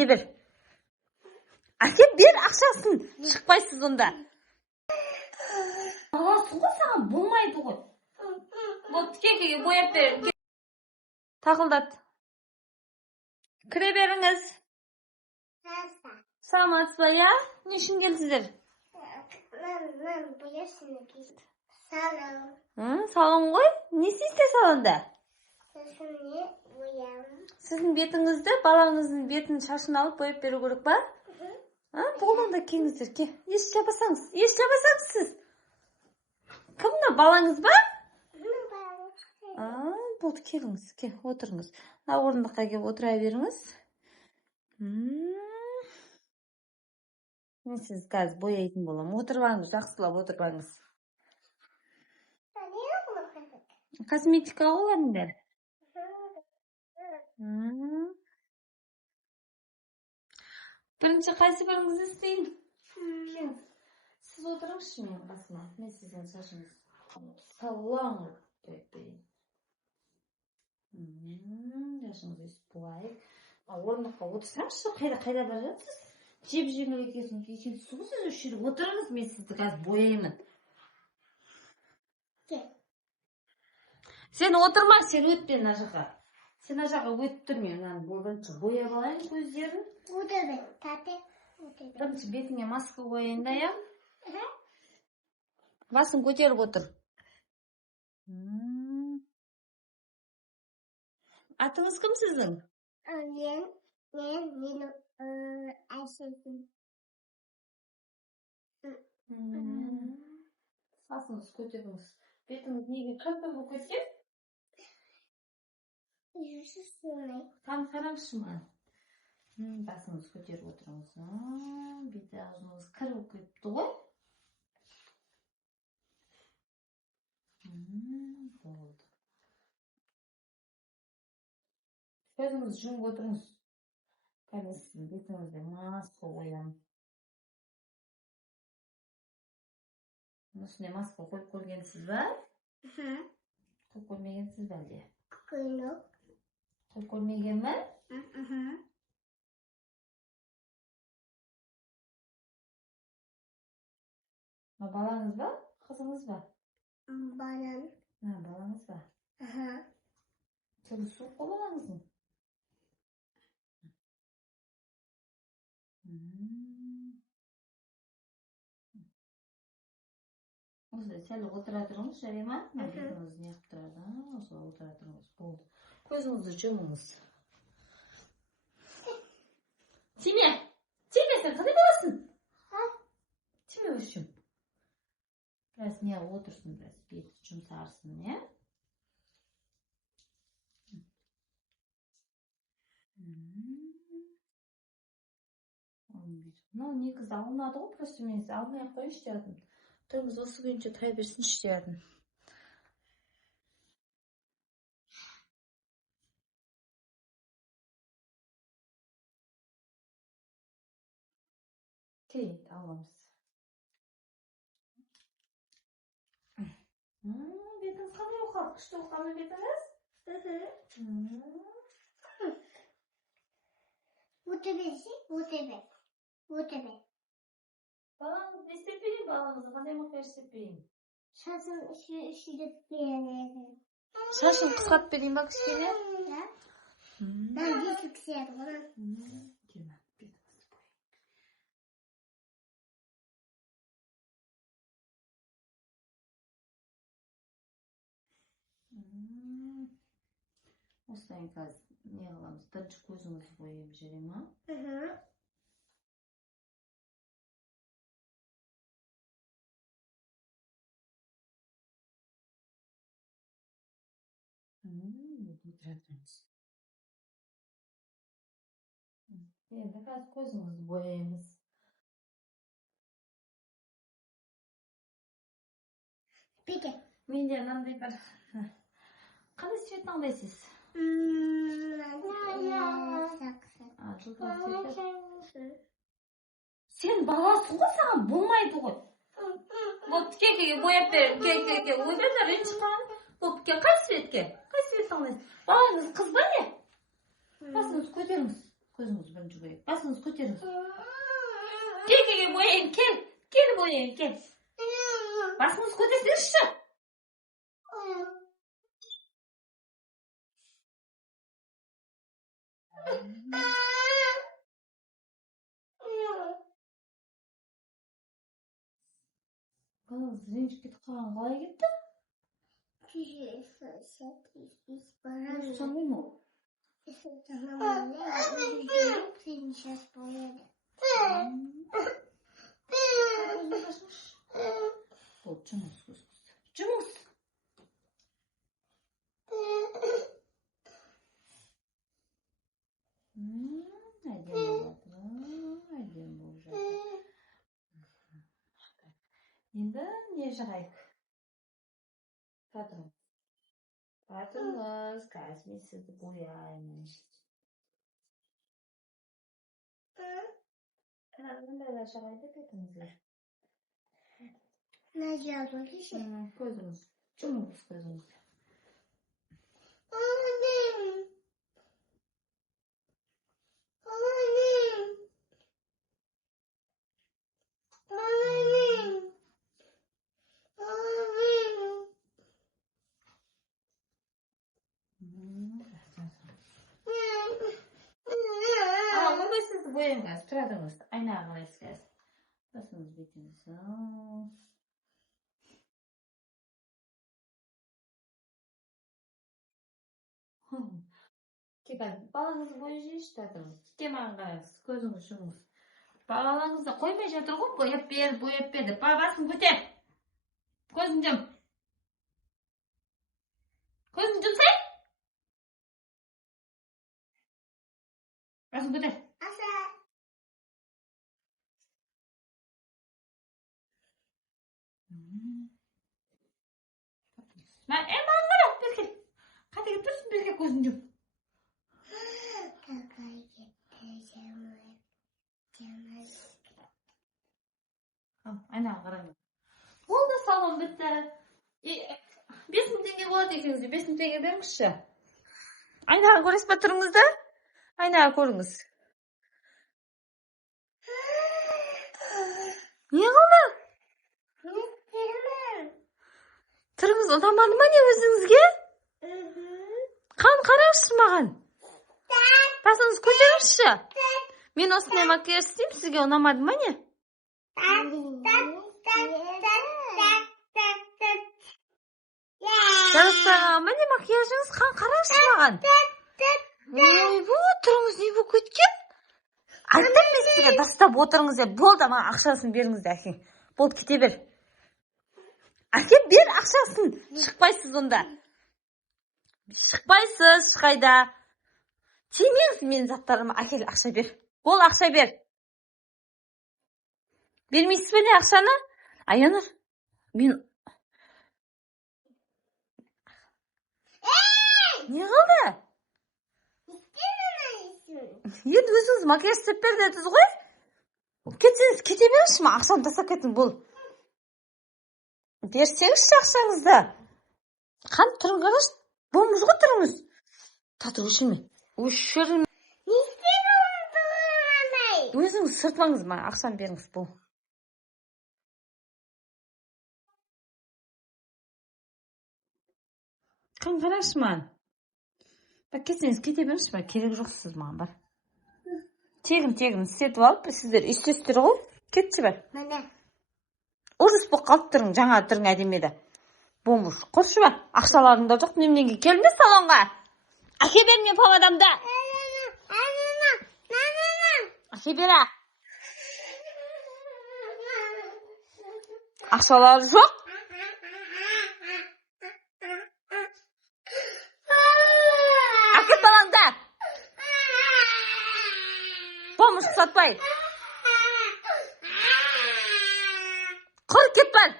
кете бер. Әкеп бер ақшасын. Шықпайсыз онда. Баласың ғой, саған болмайды ғой. Вот кекеге бояп берем. Тақылдат. Кіре беріңіз. Саламатсыз ба, я? Не үшін келдіңіздер? Мен боясыны киіп. Салам. Салон ғой? Не істейсіздер салонда? Сосын боям. Сіздің бетіңізді, балаңыздың бетін шашын алып бояп беру керек па? Болды онда келіңіздер, ке. Еш жабасаңыз сіз. Кім мына, балаңыз ба? Болды, келіңіз, ке, отырыңыз. Орындыққа келіп отыра беріңіз. Мен сіз қазір бояйтын болам. Отырбаңыз, жақсылап отырбаңыз. Косметика оладыңдар. Бірінші қайсы біріңізді істейін? Сіз отырыңызшы менің қасыма. Мен сіздің шашыңыз салаң қойып берейін. Шашыңыз өсіп болайық. Орындыққа отырсаңызшы, қайда бара жатсыз? Жеп-жеңіл екенсіз ғой, сіз осы жерде отырыңыз, мен сізді қазір бояймын. Сен отырма, сен өтпе мына жаққа. Сен мына жаққа өтіп тұр, мен бірінші бояп алайын көздерін. Бірінші бетіңе маска қояйын да, я? Басын көтеріп отыр. Атыңыз кім сіздің? Мен Айшесін. Басыңыз көтеріңіз. Бетіңіз неге қыртып болып кеткен? Там қараңызшы маған. Басыңыз көтеріп отырыңыз. Беті аузыңыз кір болып кетті ғой. Болды. Көзіңізді жұмып отырыңыз. Кәмесін бетіңізде маска қоямын. Үстіне маска қойып көргенсіз ба? Қойып көрмегенсіз ба әлде? Қойып көрмеген ме? Балаңыз ба? Қызыңыз ба? Балам. Балаңыз ба? Тілі суық қой балаңыздың? Осылай сәл отыра тұрыңыз, жарай ма? Бетіңіз не қып тұрады? Осылай отыра тұрыңыз. Болды. Көзіңізді жұмыңыз. Тиме! Тиме, сен қандай боласың? Тиме үшін. Біраз не отырсын, біраз беті жұмсарсын, не? Негізі алынады ғой, просто мен алмай қойшы дедім. Тұрыңыз осы күйінше тұра берсінші дедім. Келейді, аламыз. Бетіңіз қандай оқалды? Күшті оқалды бетіңіз? Өтебе. Балаңыз не істеп берейін? Балаңызды қандай мақта істеп берейін? Шашын шүйдеп берейін. Шашын қысқартып берейін ба кішкене? Мен десіп кіседі ғой. Келме, бетіңізді бояйын. Осылай қазір не қыламыз? Бірінші көзіңізді бояйып жарай ма? Енді қазір көзіңізді бояймыз. Пеке. Менде мынандай бір... Қандай свет таңдайсыз? Сен баласың ғой, саған болмайды ғой. Вот кекеге бояп берем, ке. Ойдан ренжіп қалған. Вот ке, қай светке? Қай свет таңдайсыз? Балаңыз қыз ба не? Басыңыз көтеріңіз. Көзіңіз бірінші бояйық. Басыңыз көтеріңіз. Кел, бояйын, кел. Кел, бояйын, кел. Басыңыз көтерсеңізші. Балаңыз ренжіп кетіп қалған қалай кетті? Сондай ма? Сейчас поеду. Болды, жұмыс. Жұмыс. Әдем болып жатыр. Енді не жағайық? Батырыңыз, қазір мен сізді бояймын. Қандай жағайды бетіңізге? Көзіңіз. Жұмыңыз көзіңіз. Ондай сізді бояңыз, тұрадыңыз. Айнаға қарайсыз қазір. Басыңыз бетіңіз. Тек балаңызды бойы жейші татыңыз. Тіке маған қараңыз, көзіңіз жұмыңыз. Балаңызды қоймай жатыр ғой, бояп берді. Басын көтер. Көзін жым. Көзін жұмсай. Басын көтер. Маған қара, беркел. Қатеге тұрсын, беркел көзін жым. Айнаға қараңыз. Болды, салон бітті. 5.000 теңге болады екеуіңізде. 5.000 теңге беріңізші. Айнаға көресіз ба тұрыңызды? Айнаға көріңіз. Не қылды? Тұрыңыз ұнамады ма не өзіңізге? Қан қараңызшы маған. Басыңыз көтеріңізші. Мен осындай макияж істеймін, сізге ұнамады ма не? Жараспаған ба не макияжыңыз? Қан қараңызшы маған. Ойбой, тұрыңыз не болып кеткен? Айттым мен сізге дастап отырыңыз деп. Болды, маған ақшасын беріңіз де, әке. Болды, кете бер. Әке, бер ақшасын. Шықпайсыз онда. Шықпайсыз, шықайда. Тимеңіз мен заттарыма. Әкел, ақша бер. Бол, ақша бер. Бермейсіз бе не ақшаны? Аяныр, мен... Не қалды? Енді өзіңіз макияж істеп берді дедіңіз ғой? Кетсеңіз, кете беріңізші ма? Ақшаны тастап кеттің, бол. Берсеңізші ақшаңызды. Қан тұрың қарашы. Болмыз ғой тұрыңыз. Татыр өшірме. Өшірме. Өзіңіз сыртмаңыз ма? Ақшаны беріңіз, бол. Қан қарашы маған. Бak кетсеңіз кете беріңізші ма? Керек жоқсыз маған, бар. Тегін істетіп алып, сіздер үйстесіздер ғой. Кетші бар. Ұрыс болып қалып тұрың, жаңа тұрың әдемеді. Бомбуш, қосшы ба? Ақшаларыңда жоқ, немненге келме салонға. Әке берме помадамды. Әке бера. Ақшалары жоқ. Әкет балаңды. Бомбуш, құсатпай. Құр кет бар.